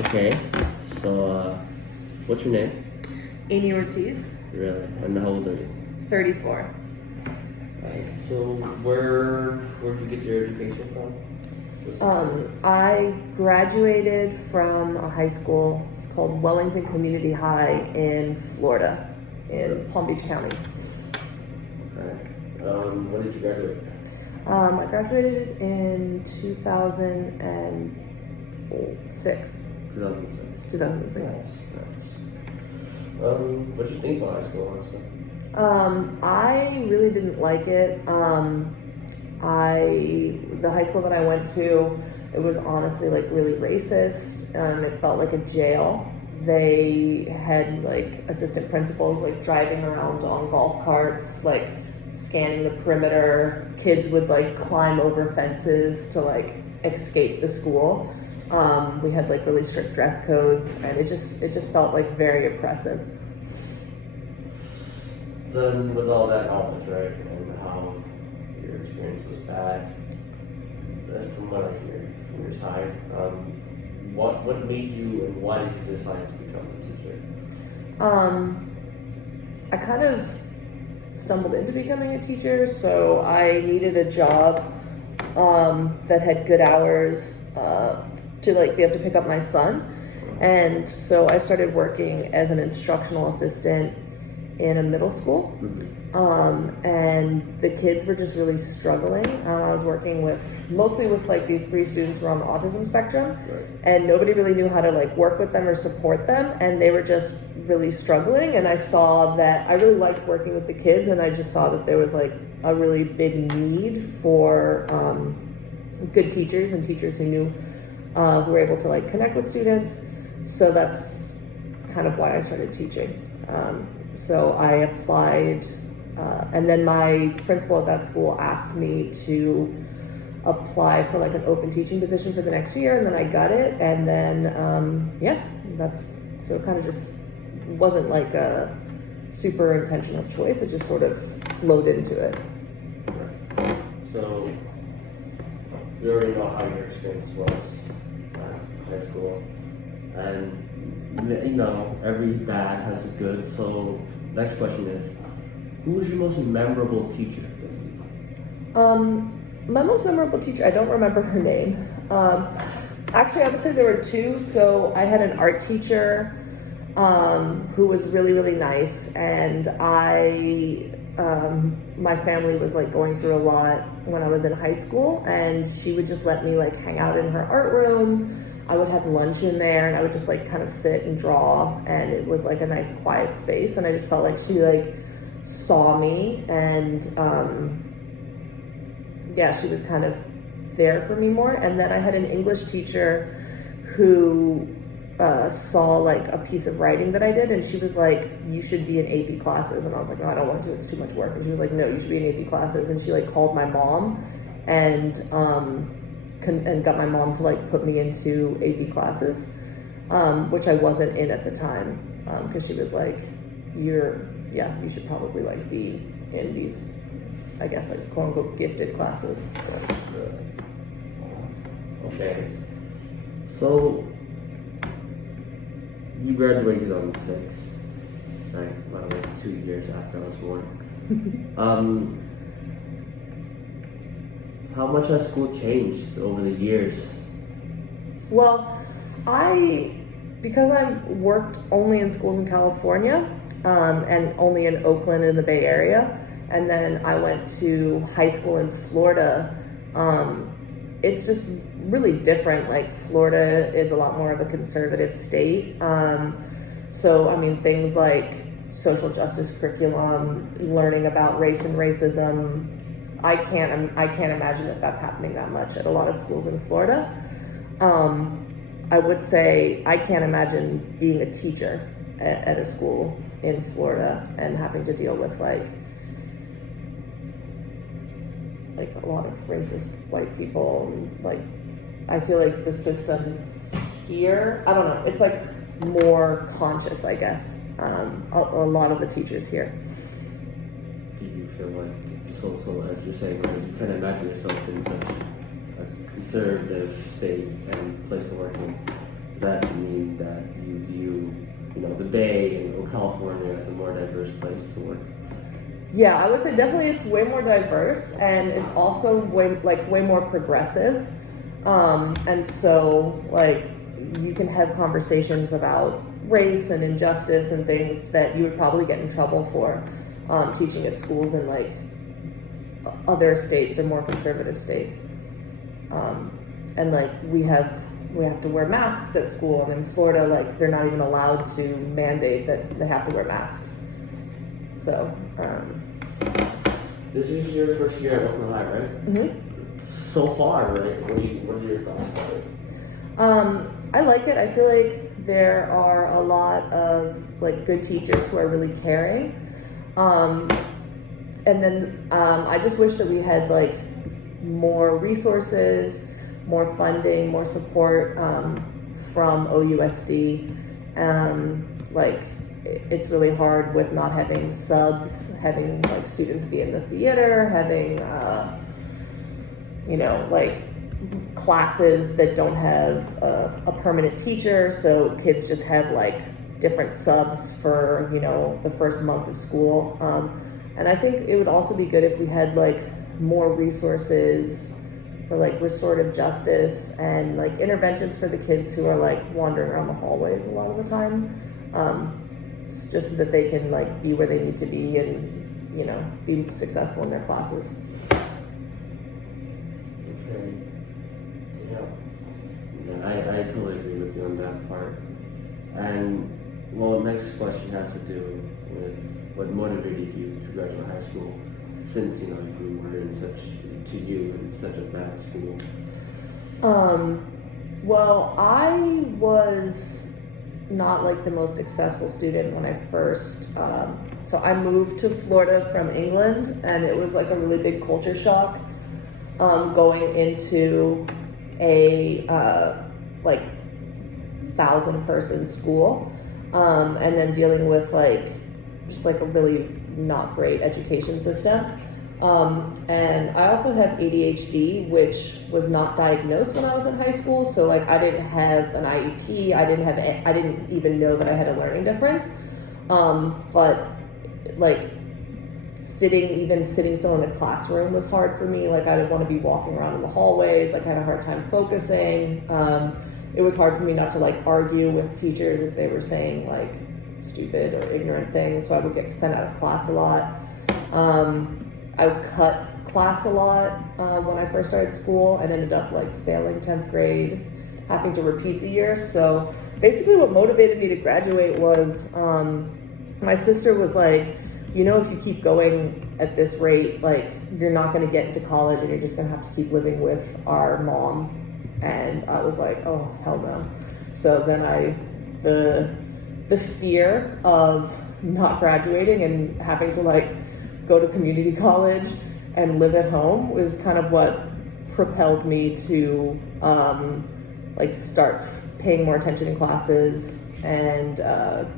Okay, so what's your name? Amy Ortiz, Really? And how old are you? 34. Right. So where did you get your education from? I graduated from a high school. It's called Wellington Community High in Florida, in Palm Beach County. Okay. When did you graduate? I graduated in 2006. 2006. 2006. Nice. What did you think about high school, honestly? I really didn't like it. The high school that I went to, it was honestly like really racist. It felt like a jail. They had like assistant principals like driving around on golf carts, like scanning the perimeter. Kids would like climb over fences to like escape the school. We had like really strict dress codes, and it just felt like very oppressive. Then with all that knowledge, right, and how your experience was bad, from what I hear from your side, what made you and why did you decide to become a teacher? I kind of stumbled into becoming a teacher, so I needed a job that had good hours to like be able to pick up my son, and so I started working as an instructional assistant in a middle school. And the kids were just really struggling. I was working mostly with like these 3 students who were on the autism spectrum, Right. and nobody really knew how to like work with them or support them, and they were just really struggling. And I saw that I really liked working with the kids, and I just saw that there was like a really big need for good teachers and teachers who knew who were able to like connect with students. So that's kind of why I started teaching. So I applied, and then my principal at that school asked me to apply for like an open teaching position for the next year, and then I got it, and then so it kind of just wasn't like a super intentional choice. It just sort of flowed into it. Right. So you already know how your experience was at high school, and you know every bad has a good. So next question is, who was your most memorable teacher? My most memorable teacher, I don't remember her name. Actually, I would say there were 2. So I had an art teacher who was really, really nice, and my family was like going through a lot when I was in high school, and she would just let me like hang out in her art room. I would have lunch in there, and I would just like kind of sit and draw, and it was like a nice quiet space, and I just felt like she like saw me, and she was kind of there for me more. And then I had an English teacher who saw like a piece of writing that I did, and she was like, you should be in AP classes. And I was like, no, I don't want to, it's too much work. And she was like, no, you should be in AP classes. And she like called my mom and got my mom to like put me into AP classes, which I wasn't in at the time, because she was like, you should probably like be in these, I guess, like quote unquote gifted classes. Okay. So you graduated in 2006, right? About like 2 years after I was born. How much has school changed over the years? Well, because I worked only in schools in California, and only in Oakland in the Bay Area, and then I went to high school in Florida, it's just really different. Like Florida is a lot more of a conservative state. So I mean, things like social justice curriculum, learning about race and racism, I can't imagine that that's happening that much at a lot of schools in Florida. I would say I can't imagine being a teacher at a school in Florida and having to deal with like a lot of racist white people. And, like, I feel like the system here, I don't know, it's like more conscious, I guess. A lot of the teachers here. Do you feel like, so as you're saying, like, you can imagine yourself in such a conservative state and place to work in, does that mean that you view, the Bay and California as a more diverse place to work? Yeah, I would say definitely it's way more diverse, and it's also way more progressive. And so like you can have conversations about race and injustice and things that you would probably get in trouble for teaching at schools in like other states or more conservative states. And like we have to wear masks at school, and in Florida, like they're not even allowed to mandate that they have to wear masks. So this is your first year at Oakland High, right? Mm-hmm. So far, right? What are your thoughts about it? I like it. I feel like there are a lot of like good teachers who are really caring. And then I just wish that we had like more resources, more funding, more support from OUSD. Like it's really hard with not having subs, having like students be in the theater, having like classes that don't have a permanent teacher, so kids just have like different subs for the first month of school. And I think it would also be good if we had like more resources for like restorative justice and like interventions for the kids who are like wandering around the hallways a lot of the time, just so that they can like be where they need to be and be successful in their classes. Okay. Yeah, I totally agree with you on that part. And well, the next question has to do with what motivated you to graduate high school, since you were in such a bad school. Well, I was not like the most successful student when I first. So I moved to Florida from England, and it was like a really big culture shock going into a like 1,000-person school, and then dealing with like just like a really not great education system. And I also have ADHD, which was not diagnosed when I was in high school. So like I didn't have an IEP. I didn't even know that I had a learning difference. But like sitting still in a classroom was hard for me. Like I didn't want to be walking around in the hallways. Like I had a hard time focusing. It was hard for me not to like argue with teachers if they were saying like stupid or ignorant things. So I would get sent out of class a lot. I would cut class a lot when I first started school, and ended up like failing 10th grade, having to repeat the year. So basically what motivated me to graduate was my sister was like, if you keep going at this rate, like you're not going to get into college and you're just going to have to keep living with our mom. And I was like, oh, hell no. So then the fear of not graduating and having to like go to community college and live at home was kind of what propelled me to like start paying more attention in classes and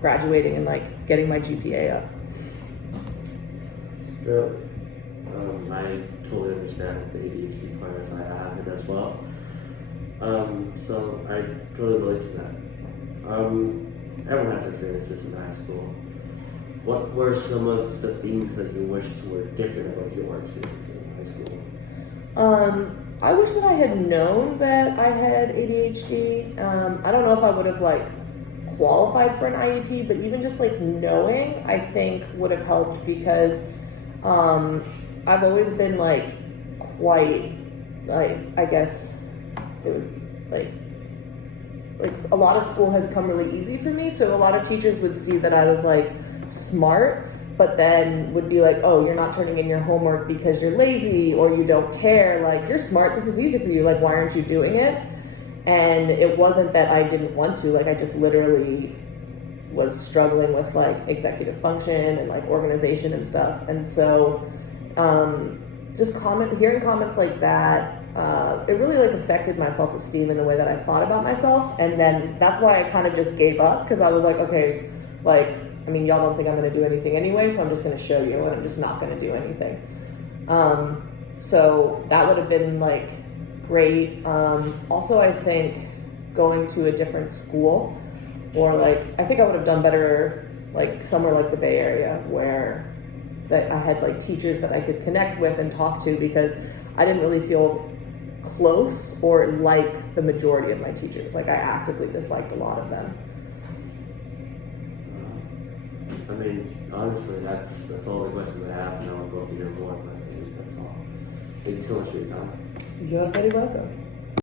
graduating and like getting my GPA up. Well, I totally understand the ADHD part. I have it as well. So I totally relate to that. Everyone has experiences in high school. What were some of the things that you wished were different about your experiences in high school? I wish that I had known that I had ADHD. I don't know if I would have like qualified for an IEP, but even just like knowing, I think would have helped, because I've always been like quite like, I guess it would like a lot of school has come really easy for me. So a lot of teachers would see that I was like smart, but then would be like, oh, you're not turning in your homework because you're lazy or you don't care. Like, you're smart, this is easy for you, like why aren't you doing it? And it wasn't that I didn't want to, like I just literally was struggling with like executive function and like organization and stuff. And so just hearing comments like that, it really like affected my self-esteem in the way that I thought about myself. And then that's why I kind of just gave up, because I was like, okay, like, I mean, y'all don't think I'm going to do anything anyway, so I'm just going to show you, and I'm just not going to do anything. So that would have been like great. Also, I think going to a different school, or like I think I would have done better like somewhere like the Bay Area where that I had like teachers that I could connect with and talk to, because I didn't really feel close or like the majority of my teachers. Like I actively disliked a lot of them. I mean, honestly, that's all the questions I have. I'll go through your more, but I think that's all. Thank you so much for your time. You're very welcome.